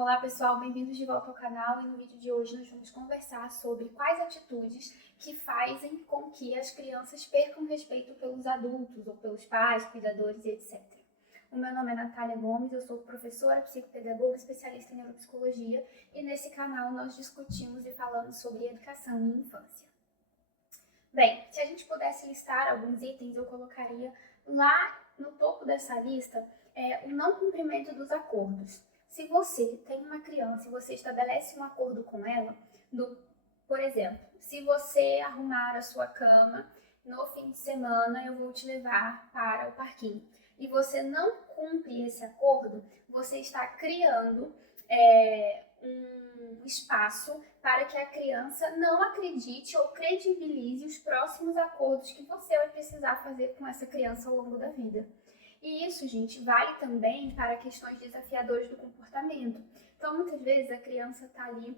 Olá pessoal, bem-vindos de volta ao canal e no vídeo de hoje nós vamos conversar sobre quais atitudes que fazem com que as crianças percam respeito pelos adultos ou pelos pais, cuidadores e etc. O meu nome é Natália Gomes, eu sou professora, psicopedagoga, especialista em neuropsicologia e nesse canal nós discutimos e falamos sobre educação e infância. Bem, se a gente pudesse listar alguns itens, eu colocaria lá no topo dessa lista o não cumprimento dos acordos. Se você tem uma criança e você estabelece um acordo com ela, por exemplo, se você arrumar a sua cama no fim de semana, eu vou te levar para o parquinho, e você não cumpre esse acordo, você está criando um espaço para que a criança não acredite ou credibilize os próximos acordos que você vai precisar fazer com essa criança ao longo da vida. E isso, gente, vale também para questões desafiadoras do comportamento. Então, muitas vezes a criança está ali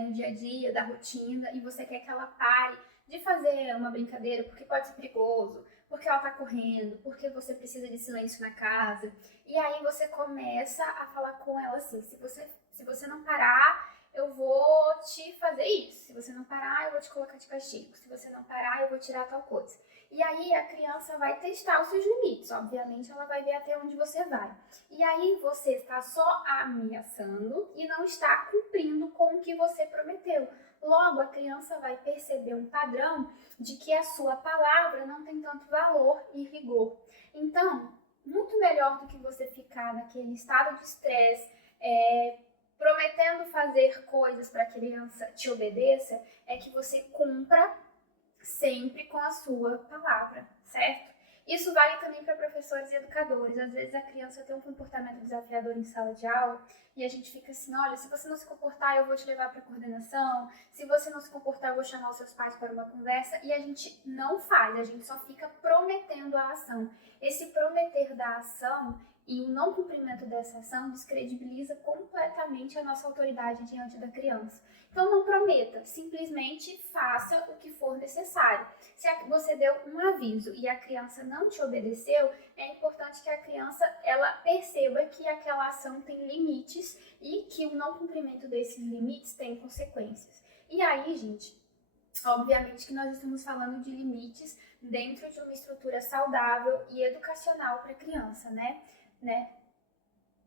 no dia a dia, da rotina, e você quer que ela pare de fazer uma brincadeira porque pode ser perigoso, porque ela está correndo, porque você precisa de silêncio na casa. E aí você começa a falar com ela assim, se você não parar, eu vou te fazer isso. Se você não parar, eu vou te colocar de castigo. Se você não parar, eu vou tirar tal coisa. E aí a criança vai testar os seus limites. Obviamente, ela vai ver até onde você vai. E aí você está só ameaçando e não está cumprindo com o que você prometeu. Logo, a criança vai perceber um padrão de que a sua palavra não tem tanto valor e rigor. Então, muito melhor do que você ficar naquele estado de estresse, prometendo fazer coisas para a criança te obedeça, é que você cumpra sempre com a sua palavra, certo? Isso vale também para professores e educadores. Às vezes a criança tem um comportamento desafiador em sala de aula e a gente fica assim, olha, se você não se comportar, eu vou te levar para a coordenação, se você não se comportar, eu vou chamar os seus pais para uma conversa, e a gente não faz, a gente só fica prometendo a ação. Esse prometer da ação e o não cumprimento dessa ação descredibiliza completamente a nossa autoridade diante da criança. Então não prometa, simplesmente faça o que for necessário. Se você deu um aviso e a criança não te obedeceu, é importante que a criança ela perceba que aquela ação tem limites e que o não cumprimento desses limites tem consequências. E aí, gente, obviamente que nós estamos falando de limites dentro de uma estrutura saudável e educacional para a criança, né?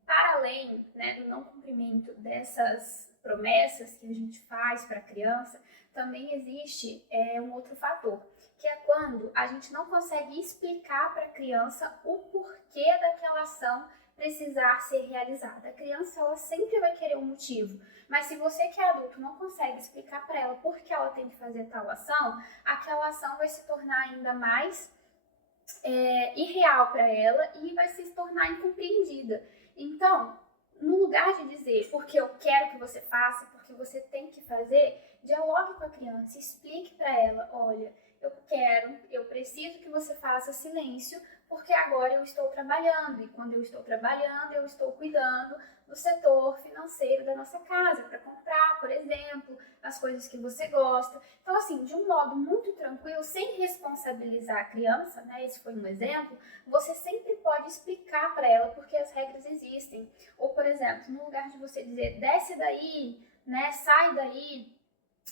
Para além do não cumprimento dessas promessas que a gente faz para a criança, também existe um outro fator, que é quando a gente não consegue explicar para a criança o porquê daquela ação precisar ser realizada. A criança ela sempre vai querer um motivo, mas se você que é adulto não consegue explicar para ela por que ela tem que fazer tal ação, aquela ação vai se tornar ainda mais irreal para ela e vai se tornar incompreendida. Então, no lugar de dizer porque eu quero que você faça, porque você tem que fazer, dialogue com a criança, explique para ela, olha, eu preciso que você faça silêncio, porque agora eu estou trabalhando, e quando eu estou trabalhando, eu estou cuidando do setor financeiro da nossa casa, para comprar, por exemplo, as coisas que você gosta. Então, assim, de um modo muito tranquilo, sem responsabilizar a criança, esse foi um exemplo, você sempre pode explicar para ela porque as regras existem. Ou, por exemplo, no lugar de você dizer, desce daí, sai daí,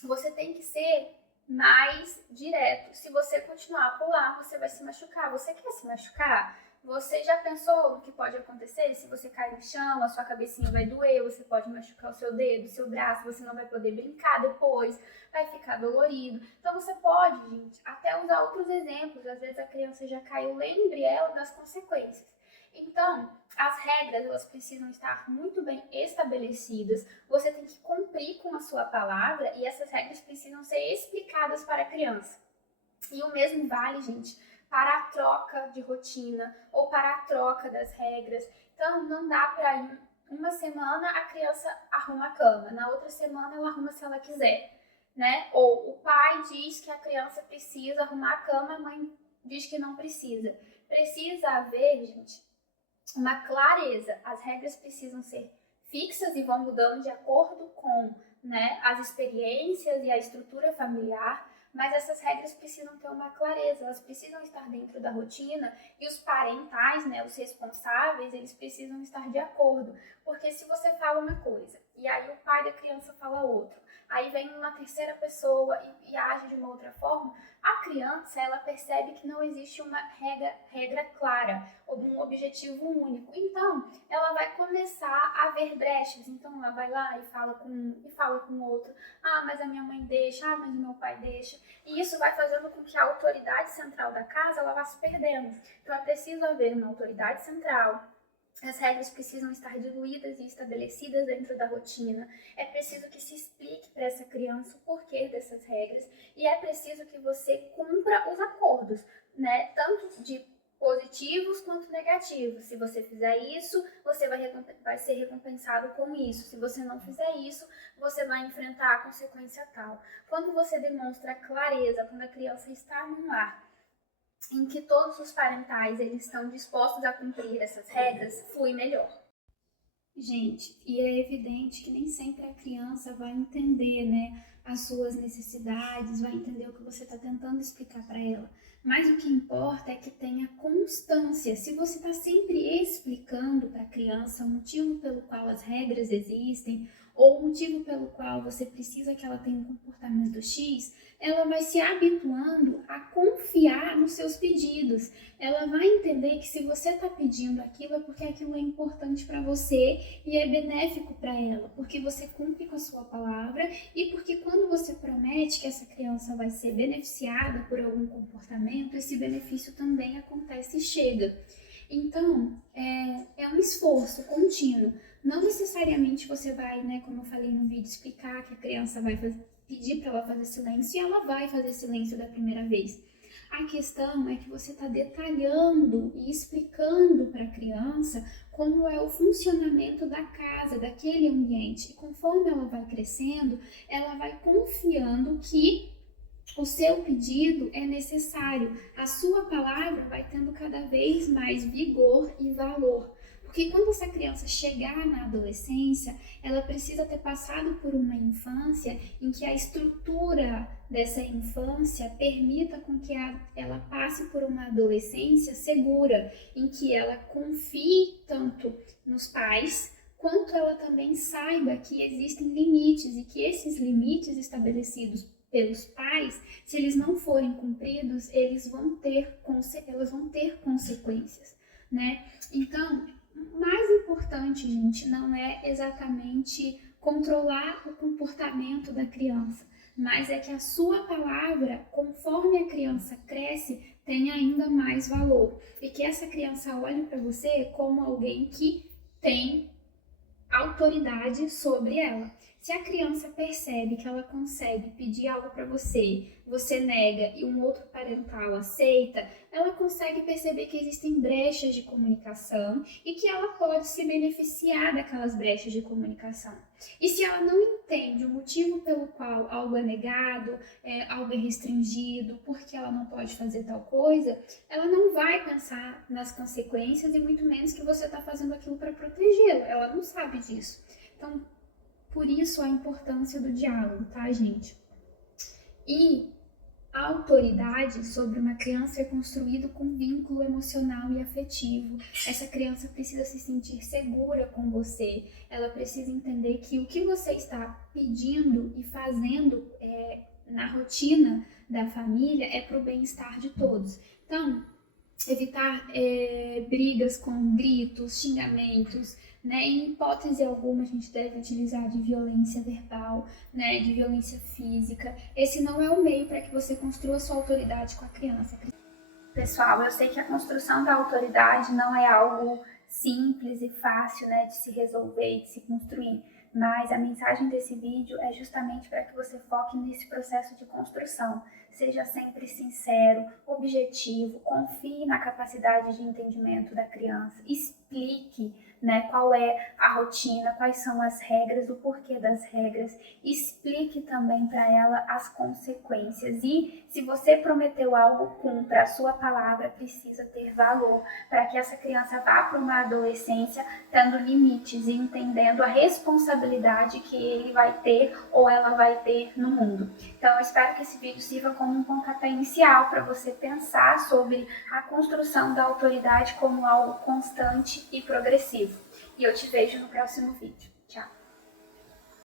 você tem que ser mais direto. Se você continuar a pular, você vai se machucar. Você quer se machucar? Você já pensou no que pode acontecer? Se você cair no chão, a sua cabecinha vai doer, você pode machucar o seu dedo, o seu braço, você não vai poder brincar depois, vai ficar dolorido. Então você pode, gente, até usar outros exemplos. Às vezes a criança já caiu, lembre ela das consequências. Então, as regras elas precisam estar muito bem estabelecidas, você tem que cumprir com a sua palavra e essas regras precisam ser explicadas para a criança. E o mesmo vale, gente, para a troca de rotina ou para a troca das regras. Então, não dá para ir uma semana a criança arruma a cama, na outra semana ela arruma se ela quiser, Ou o pai diz que a criança precisa arrumar a cama, a mãe diz que não precisa. Precisa haver, gente, uma clareza. As regras precisam ser fixas e vão mudando de acordo com as experiências e a estrutura familiar, mas essas regras precisam ter uma clareza, elas precisam estar dentro da rotina e os parentais, né, os responsáveis, eles precisam estar de acordo, porque se você fala uma coisa e aí o pai da criança fala outra, aí vem uma terceira pessoa e age de uma outra forma, a criança, ela percebe que não existe uma regra clara, ou um objetivo único. Então, ela vai começar a ver brechas. Então, ela vai lá e fala com o outro. Ah, mas a minha mãe deixa. Ah, mas o meu pai deixa. E isso vai fazendo com que a autoridade central da casa, ela vá se perdendo. Então, é preciso haver uma autoridade central. As regras precisam estar diluídas e estabelecidas dentro da rotina. É preciso que se explique para essa criança o porquê dessas regras e é preciso que você cumpra os acordos, né? Tanto de positivos quanto negativos. Se você fizer isso, você vai ser recompensado com isso. Se você não fizer isso, você vai enfrentar a consequência tal. Quando você demonstra clareza, quando a criança está num lar em que todos os parentais eles estão dispostos a cumprir essas regras, flui melhor. Gente, e é evidente que nem sempre a criança vai entender, né, as suas necessidades, vai entender o que você está tentando explicar para ela. Mas o que importa é que tenha constância. Se você está sempre explicando para a criança o motivo pelo qual as regras existem, ou o motivo pelo qual você precisa que ela tenha um comportamento X, ela vai se habituando a confiar nos seus pedidos. Ela vai entender que se você está pedindo aquilo é porque aquilo é importante para você e é benéfico para ela, porque você cumpre com a sua palavra e porque quando você promete que essa criança vai ser beneficiada por algum comportamento, esse benefício também acontece e chega. Então, é um esforço contínuo. Não necessariamente você vai, né, como eu falei no vídeo, explicar que a criança vai pedir para ela fazer silêncio e ela vai fazer silêncio da primeira vez. A questão é que você está detalhando e explicando para a criança como é o funcionamento da casa, daquele ambiente. E conforme ela vai crescendo, ela vai confiando que o seu pedido é necessário. A sua palavra vai tendo cada vez mais vigor e valor. Porque quando essa criança chegar na adolescência, ela precisa ter passado por uma infância em que a estrutura dessa infância permita com que ela passe por uma adolescência segura, em que ela confie tanto nos pais, quanto ela também saiba que existem limites e que esses limites estabelecidos pelos pais, se eles não forem cumpridos, elas vão ter consequências, né? Então, o mais importante, gente, não é exatamente controlar o comportamento da criança, mas é que a sua palavra, conforme a criança cresce, tenha ainda mais valor e que essa criança olhe para você como alguém que tem autoridade sobre ela. Se a criança percebe que ela consegue pedir algo para você, você nega e um outro parental aceita, ela consegue perceber que existem brechas de comunicação e que ela pode se beneficiar daquelas brechas de comunicação. E se ela não entende o motivo pelo qual algo é negado, algo é restringido, porque ela não pode fazer tal coisa, ela não vai pensar nas consequências e muito menos que você está fazendo aquilo para protegê-la. Ela não sabe disso. Então, por isso a importância do diálogo, tá, gente? E a autoridade sobre uma criança é construído com vínculo emocional e afetivo. Essa criança precisa se sentir segura com você. Ela precisa entender que o que você está pedindo e fazendo na rotina da família é para o bem-estar de todos. Então, evitar brigas com gritos, xingamentos, né? Em hipótese alguma, a gente deve utilizar de violência verbal, né? De violência física. Esse não é o meio para que você construa sua autoridade com a criança. Pessoal, eu sei que a construção da autoridade não é algo simples e fácil, né? De se resolver e de se construir. Mas a mensagem desse vídeo é justamente para que você foque nesse processo de construção. Seja sempre sincero, objetivo, confie na capacidade de entendimento da criança, explique, né? Qual é a rotina, quais são as regras, o porquê das regras. Explique também para ela as consequências. E se você prometeu algo, cumpra. A sua palavra precisa ter valor para que essa criança vá para uma adolescência tendo limites e entendendo a responsabilidade que ele vai ter ou ela vai ter no mundo. Então eu espero que esse vídeo sirva como um pontapé inicial para você pensar sobre a construção da autoridade como algo constante e progressivo. E eu te vejo no próximo vídeo. Tchau!